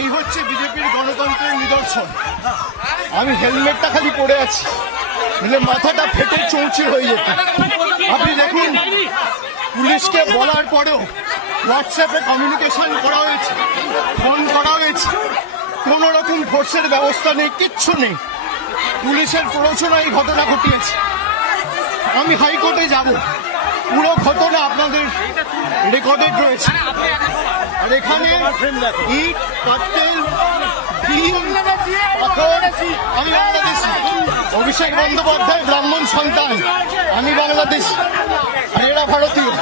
এই হচ্ছে বিজেপির গণতন্ত্রের নিদর্শন। আমি হেলমেটটা খালি পরে আছি, মানে মাথাটা ফেটে চৌচির হয়ে যেত। আপনি দেখুন, পুলিশকে বলার পরেও হোয়াটসঅ্যাপে কমিউনিকেশন করা হয়েছে, ফোন করা হয়েছে, কোন রকম ফোর্সের ব্যবস্থা নেই, কিচ্ছু নেই। পুলিশের প্ররোচনা এই ঘটনা ঘটিয়েছে। আমি হাইকোর্টে যাব, পুরো ঘটনা আপনাদের রেকর্ডেড রয়েছে। আর এখানে ইট, পাটকেল, পাথর। আমি বাংলাদেশি, অভিষেক বন্দ্যোপাধ্যায় ব্রাহ্মণ সন্তান, আমি বাংলাদেশি, আর এরা ভারতীয়।